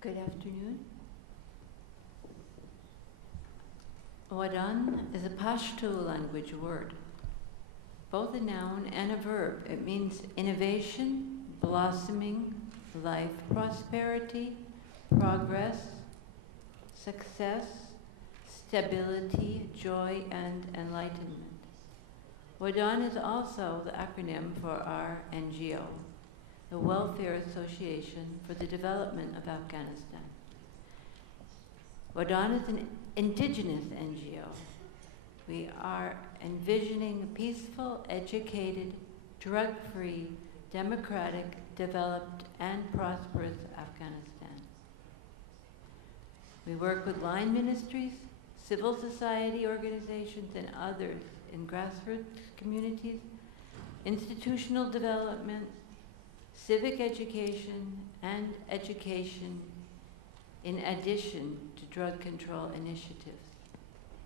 Good afternoon. Wadan is a Pashto language word, both a noun and a verb. It means innovation, blossoming, life, prosperity, progress, success, stability, joy, and enlightenment. Wadan is also the acronym for our NGO, the Welfare Association for the Development of Afghanistan. Wadan is an indigenous NGO. We are envisioning a peaceful, educated, drug-free, democratic, developed, and prosperous Afghanistan. We work with line ministries, civil society organizations, and others in grassroots communities, institutional development, civic education, and education in addition to drug control initiatives.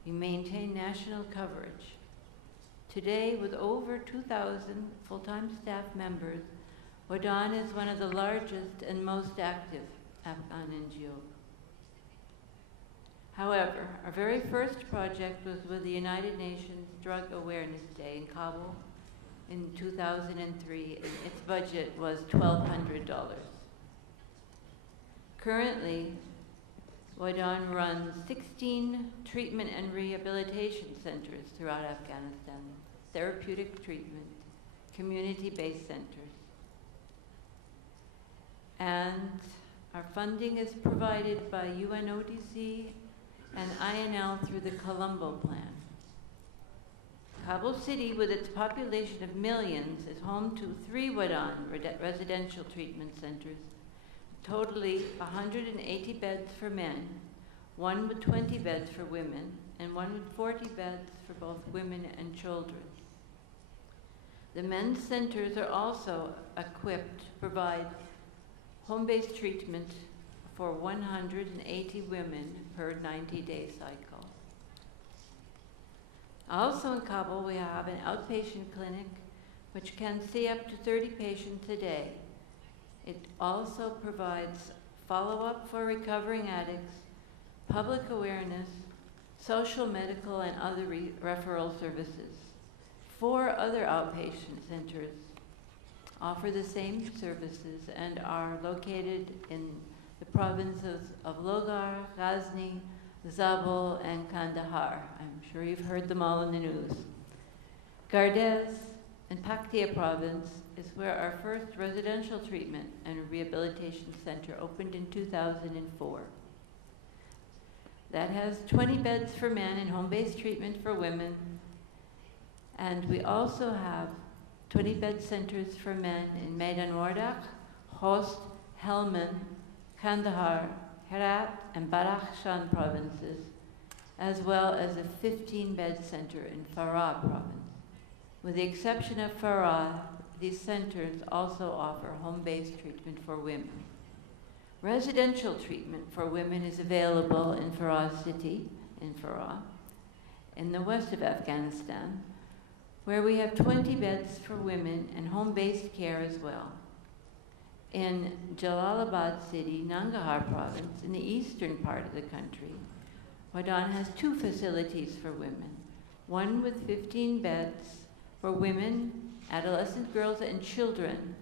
We maintain national coverage. Today, with over 2,000 full-time staff members, Wadan is one of the largest and most active Afghan NGOs. However, our very first project was with the United Nations Drug Awareness Day in Kabul in 2003, and its budget was $1,200. Currently, Wadan runs 16 treatment and rehabilitation centers throughout Afghanistan, therapeutic treatment, community-based centers. And our funding is provided by UNODC and INL through the Colombo Plan. Kabul City, with its population of millions, is home to 3 Wadan residential treatment centers, totally 180 beds for men, 1 with 20 beds for women, and 1 with 40 beds for both women and children. The men's centers are also equipped to provide home-based treatment for 180 women per 90-day cycle. Also in Kabul, we have an outpatient clinic which can see up to 30 patients a day. It also provides follow-up for recovering addicts, public awareness, social, medical, and other referral services. 4 other outpatient centers offer the same services and are located in the provinces of Logar, Ghazni, Zabul, and Kandahar. I'm sure you've heard them all in the news. Gardez and Paktia province is where our first residential treatment and rehabilitation center opened in 2004. That has 20 beds for men and home-based treatment for women. And we also have 20-bed centers for men in Maidan Wardak, Khost, Helmand, Kandahar, Herat, and Badakhshan provinces, as well as a 15-bed center in Farah province. With the exception of Farah, these centers also offer home-based treatment for women. Residential treatment for women is available in Farah city, in Farah, in the west of Afghanistan, where we have 20 beds for women and home-based care as well. In Jalalabad city, Nangarhar province, in the eastern part of the country, Wadan has 2 facilities for women, one with 15 beds for women, adolescent girls, and children,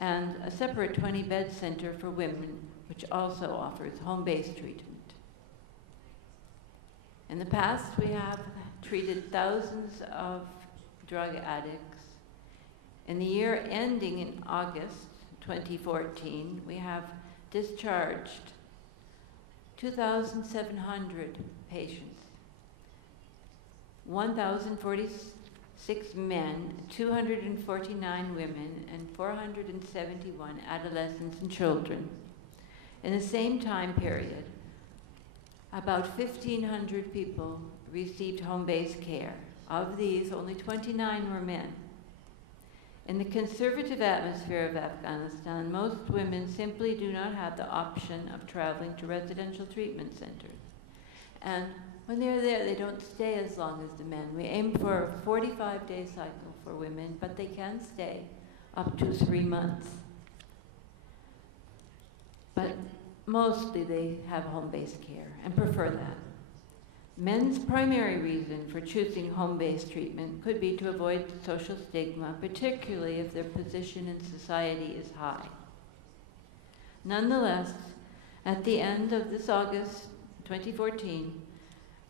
and a separate 20-bed center for women, which also offers home-based treatment. In the past, we have treated thousands of drug addicts. In the year ending in August 2014, we have discharged 2,700 patients, 1,046 men, 249 women, and 471 adolescents and children. In the same time period, about 1,500 people received home-based care. Of these, only 29 were men. In the conservative atmosphere of Afghanistan, most women simply do not have the option of traveling to residential treatment centers. And when they're there, they don't stay as long as the men. We aim for a 45-day cycle for women, but they can stay up to 3 months. But mostly they have home-based care and prefer that. Men's primary reason for choosing home-based treatment could be to avoid social stigma, particularly if their position in society is high. Nonetheless, at the end of this August 2014,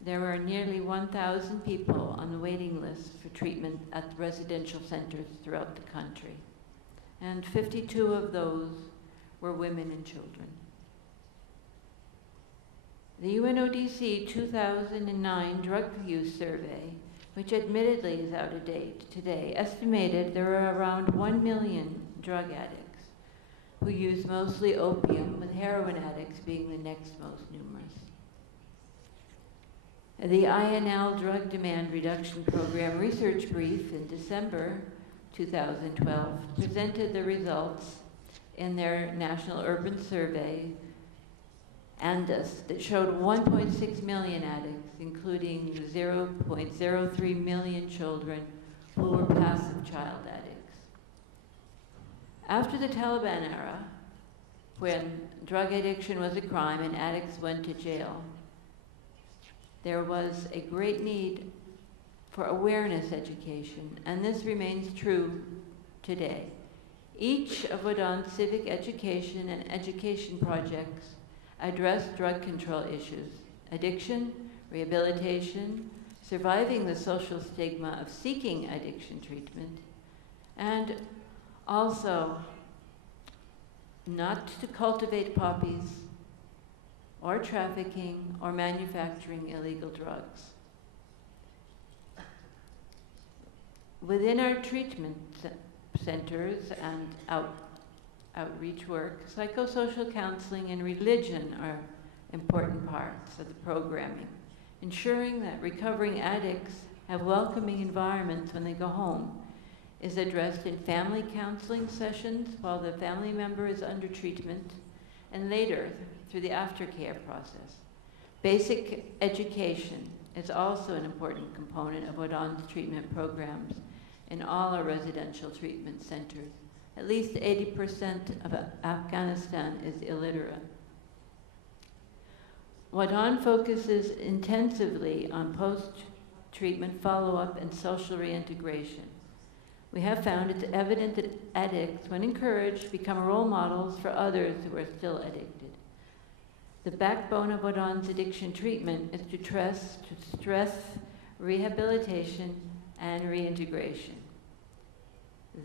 there were nearly 1,000 people on the waiting list for treatment at residential centers throughout the country, and 52 of those were women and children. The UNODC 2009 Drug Use Survey, which admittedly is out of date today, estimated there are around 1 million drug addicts who use mostly opium, with heroin addicts being the next most numerous. The INL Drug Demand Reduction Program research brief in December 2012 presented the results in their National Urban Survey, ANDUS, that showed 1.6 million addicts, including 0.03 million children who were passive child addicts. After the Taliban era, when drug addiction was a crime and addicts went to jail, there was a great need for awareness education, and this remains true today. Each of Wadan's civic education and education projects address drug control issues: addiction, rehabilitation, surviving the social stigma of seeking addiction treatment, and also not to cultivate poppies or trafficking or manufacturing illegal drugs. Within our treatment centers and outreach work, psychosocial counseling and religion are important parts of the programming, ensuring that recovering addicts have welcoming environments when they go home is addressed in family counseling sessions while the family member is under treatment, and later through the aftercare process. Basic education is also an important component of Wadan's treatment programs in all our residential treatment centers. At least 80% of Afghanistan is illiterate. Wadan focuses intensively on post-treatment follow-up and social reintegration. We have found it's evident that addicts, when encouraged, become role models for others who are still addicted. The backbone of Wadan's addiction treatment is to stress rehabilitation and reintegration.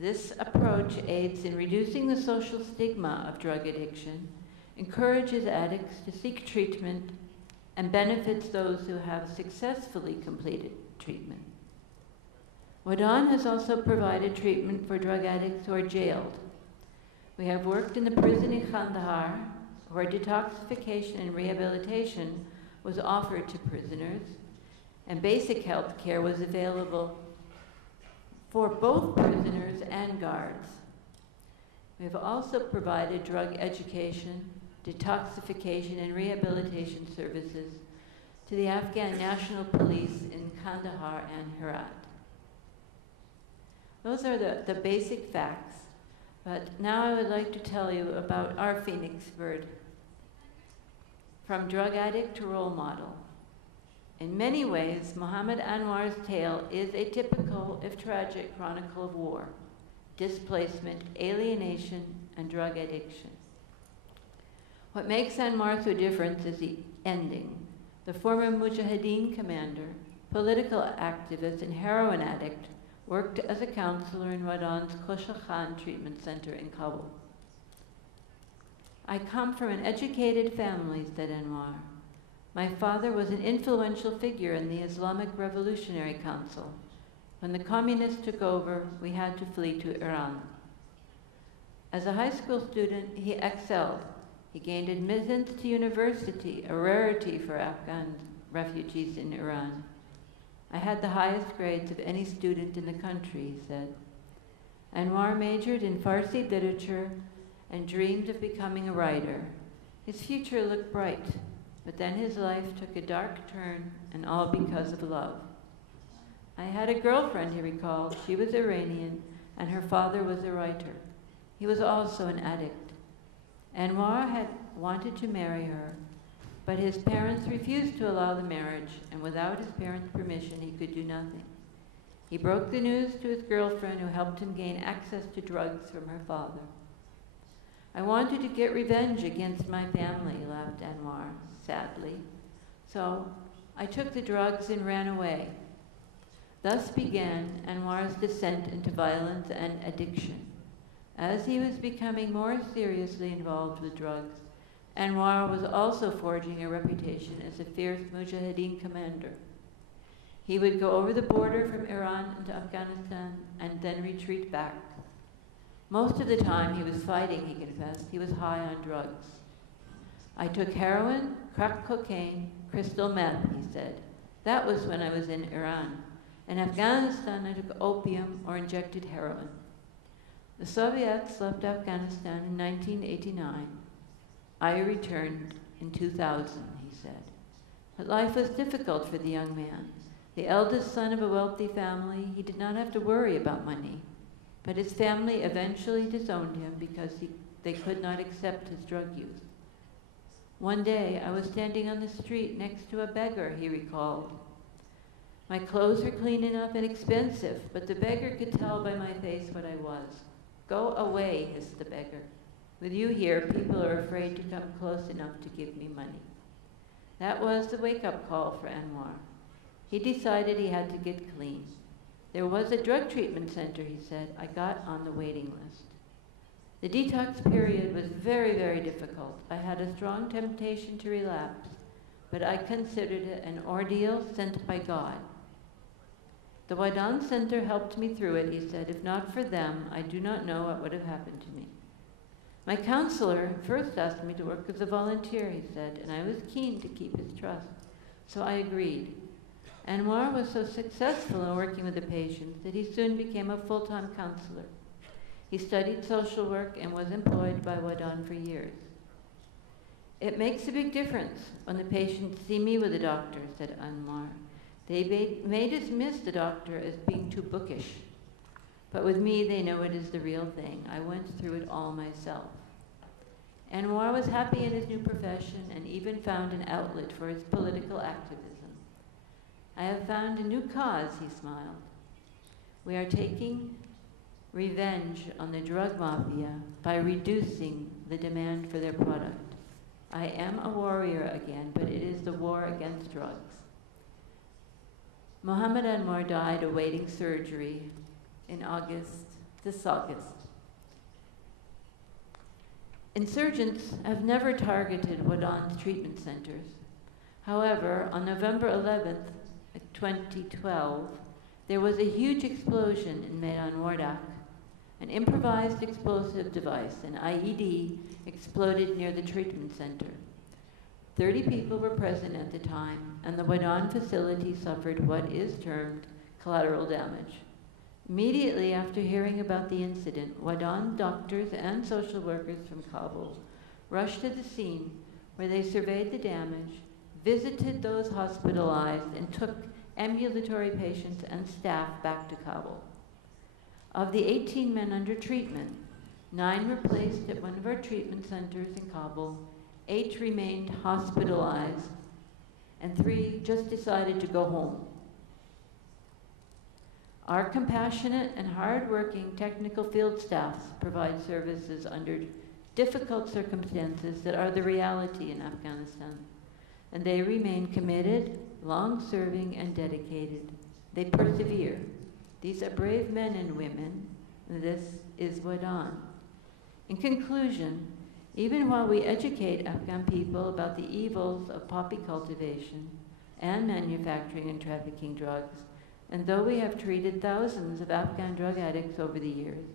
This approach aids in reducing the social stigma of drug addiction, encourages addicts to seek treatment, and benefits those who have successfully completed treatment. Wadan has also provided treatment for drug addicts who are jailed. We have worked in the prison in Kandahar, where detoxification and rehabilitation was offered to prisoners, and basic health care was available for both prisoners and guards. We have also provided drug education, detoxification, and rehabilitation services to the Afghan National Police in Kandahar and Herat. Those are the basic facts, but now I would like to tell you about our phoenix bird. From drug addict to role model. In many ways, Muhammad Anwar's tale is a typical, if tragic, chronicle of war, displacement, alienation, and drug addiction. What makes Anwar so different is the ending. The former Mujahideen commander, political activist, and heroin addict worked as a counselor in Wadan's Khosha Khan Treatment Center in Kabul. I come from an educated family, said Anwar. My father was an influential figure in the Islamic Revolutionary Council. When the communists took over, we had to flee to Iran. As a high school student, he excelled. He gained admittance to university, a rarity for Afghan refugees in Iran. I had the highest grades of any student in the country, he said. Anwar majored in Farsi literature and dreamed of becoming a writer. His future looked bright, but then his life took a dark turn, and all because of love. I had a girlfriend, he recalled. She was Iranian, and her father was a writer. He was also an addict. Anwar had wanted to marry her, but his parents refused to allow the marriage, and without his parents' permission, he could do nothing. He broke the news to his girlfriend, who helped him gain access to drugs from her father. I wanted to get revenge against my family, laughed Anwar, sadly. So I took the drugs and ran away. Thus began Anwar's descent into violence and addiction. As he was becoming more seriously involved with drugs, Anwar was also forging a reputation as a fierce Mujahideen commander. He would go over the border from Iran into Afghanistan and then retreat back. Most of the time he was fighting, he confessed. He was high on drugs. I took heroin, crack cocaine, crystal meth, he said. That was when I was in Iran. In Afghanistan, I took opium or injected heroin. The Soviets left Afghanistan in 1989. I returned in 2000, he said. But life was difficult for the young man. The eldest son of a wealthy family, he did not have to worry about money. But his family eventually disowned him because they could not accept his drug use. One day, I was standing on the street next to a beggar, he recalled. My clothes were clean enough and expensive, but the beggar could tell by my face what I was. Go away, hissed the beggar. With you here, people are afraid to come close enough to give me money. That was the wake-up call for Anwar. He decided he had to get clean. There was a drug treatment center, he said. I got on the waiting list. The detox period was very, very difficult. I had a strong temptation to relapse, but I considered it an ordeal sent by God. The Wadan Center helped me through it, he said. If not for them, I do not know what would have happened to me. My counselor first asked me to work as a volunteer, he said, and I was keen to keep his trust, so I agreed. Anwar was so successful in working with the patients that he soon became a full-time counselor. He studied social work and was employed by Wadan for years. It makes a big difference when the patients see me with a doctor, said Anwar. They may dismiss the doctor as being too bookish, but with me they know it is the real thing. I went through it all myself. Anwar was happy in his new profession and even found an outlet for his political activism. I have found a new cause, he smiled. We are taking revenge on the drug mafia by reducing the demand for their product. I am a warrior again, but it is the war against drugs. Mohammad Anwar died awaiting surgery in this August. Insurgents have never targeted Wadan's treatment centers. However, on November 11th, 2012, there was a huge explosion in Maidan Wardak. An improvised explosive device, an IED, exploded near the treatment center. 30 people were present at the time, and the Wadan facility suffered what is termed collateral damage. Immediately after hearing about the incident, Wadan doctors and social workers from Kabul rushed to the scene where they surveyed the damage, visited those hospitalized, and took ambulatory patients and staff back to Kabul. Of the 18 men under treatment, 9 were placed at one of our treatment centers in Kabul, 8 remained hospitalized, and 3 just decided to go home. Our compassionate and hard-working technical field staffs provide services under difficult circumstances that are the reality in Afghanistan, and they remain committed, long-serving, and dedicated. They persevere. These are brave men and women, and this is Wadan. In conclusion, even while we educate Afghan people about the evils of poppy cultivation and manufacturing and trafficking drugs, and though we have treated thousands of Afghan drug addicts over the years,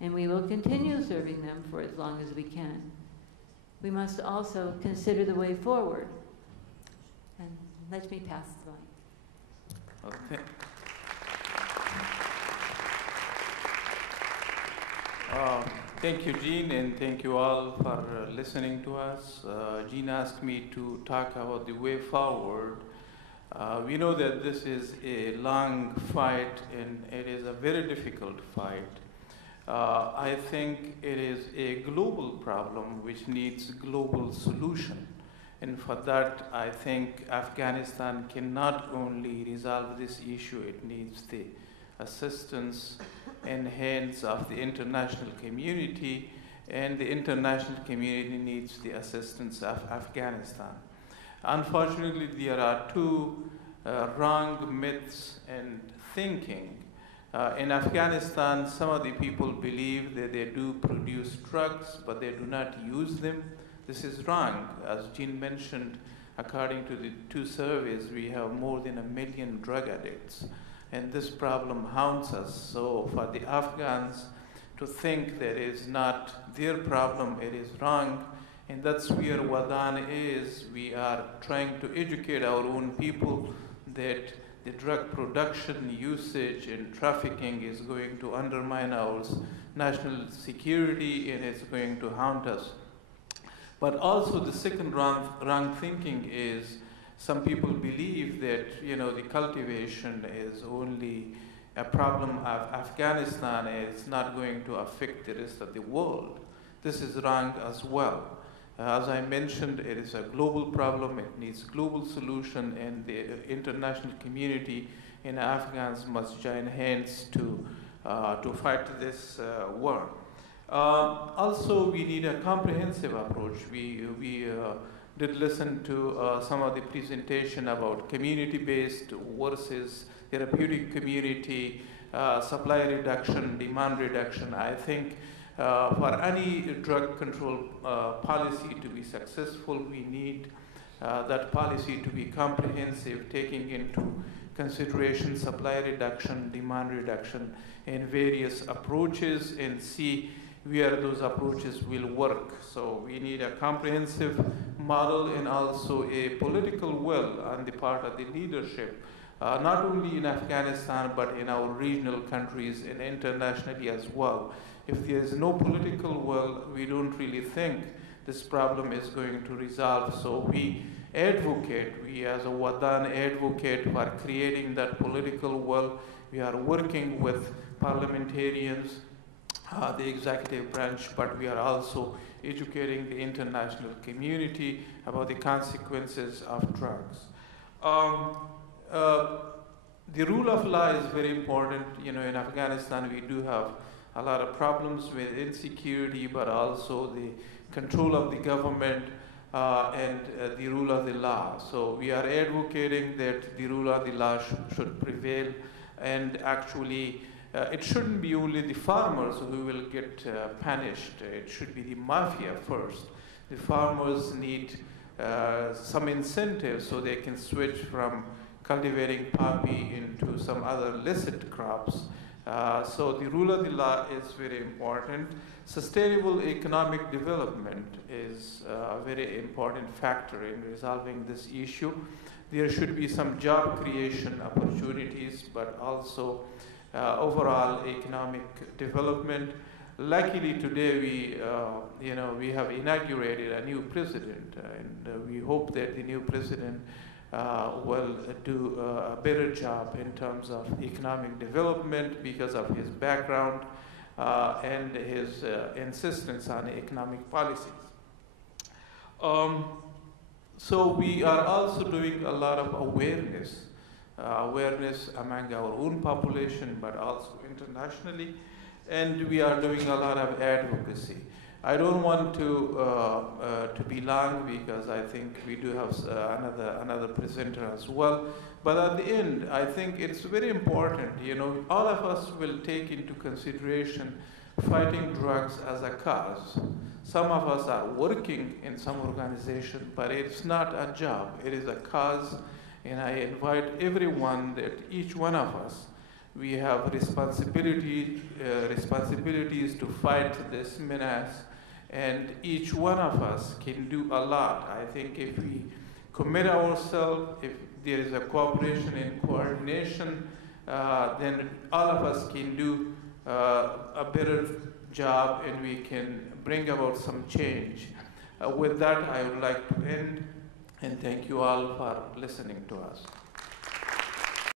and we will continue serving them for as long as we can, we must also consider the way forward. And let me pass the line. Okay. Thank you, Jean, and thank you all for listening to us. Jean asked me to talk about the way forward. We know that this is a long fight, and it is a very difficult fight. I think it is a global problem which needs global solution. And for that, I think Afghanistan cannot only resolve this issue, it needs the assistance and hands of the international community, and the international community needs the assistance of Afghanistan. Unfortunately, there are two wrong myths and thinking. In Afghanistan, some of the people believe that they do produce drugs, but they do not use them. This is wrong. As Jean mentioned, according to the two surveys, we have more than 1 million drug addicts. And this problem haunts us. So for the Afghans to think that it is not their problem, it is wrong. And that's where Wadan is. We are trying to educate our own people that the drug production, usage, and trafficking is going to undermine our national security, and it's going to haunt us. But also the second wrong thinking is some people believe that the cultivation is only a problem of Afghanistan, and it's not going to affect the rest of the world. This is wrong as well. As I mentioned, it is a global problem, it needs global solution, and the international community and Afghans must join hands to fight this war. Also, we need a comprehensive approach. We did listen to some of the presentation about community-based versus therapeutic community, supply reduction, demand reduction. I think for any drug control policy to be successful, we need that policy to be comprehensive, taking into consideration supply reduction, demand reduction, and various approaches, and see where those approaches will work. So we need a comprehensive model and also a political will on the part of the leadership, not only in Afghanistan, but in our regional countries and internationally as well. If there is no political will, we don't really think this problem is going to resolve. So we advocate, we as a Wadan advocate for creating that political will. We are working with parliamentarians, the executive branch, but we are also educating the international community about the consequences of drugs. The rule of law is very important. In Afghanistan, we do have a lot of problems with insecurity, but also the control of the government and the rule of the law. So we are advocating that the rule of the law should prevail, and actually it shouldn't be only the farmers who will get punished. It should be the mafia first. The farmers need some incentives so they can switch from cultivating poppy into some other illicit crops. So the rule of the law is very important. Sustainable economic development is a very important factor in resolving this issue. There should be some job creation opportunities, but also overall economic development. Luckily today we have inaugurated a new president, and we hope that the new president will do a better job in terms of economic development because of his background and his insistence on economic policies. So we are also doing a lot of awareness among our own population, but also internationally, and we are doing a lot of advocacy. I don't want to be long because I think we do have another presenter as well. But at the end, I think it's very important. All of us will take into consideration fighting drugs as a cause. Some of us are working in some organization, but it's not a job. It is a cause, and I invite everyone that each one of us, we have responsibilities to fight this menace, and each one of us can do a lot. I think if we commit ourselves, if there is a cooperation and coordination, then all of us can do a better job, and we can bring about some change. With that, I would like to end, and thank you all for listening to us.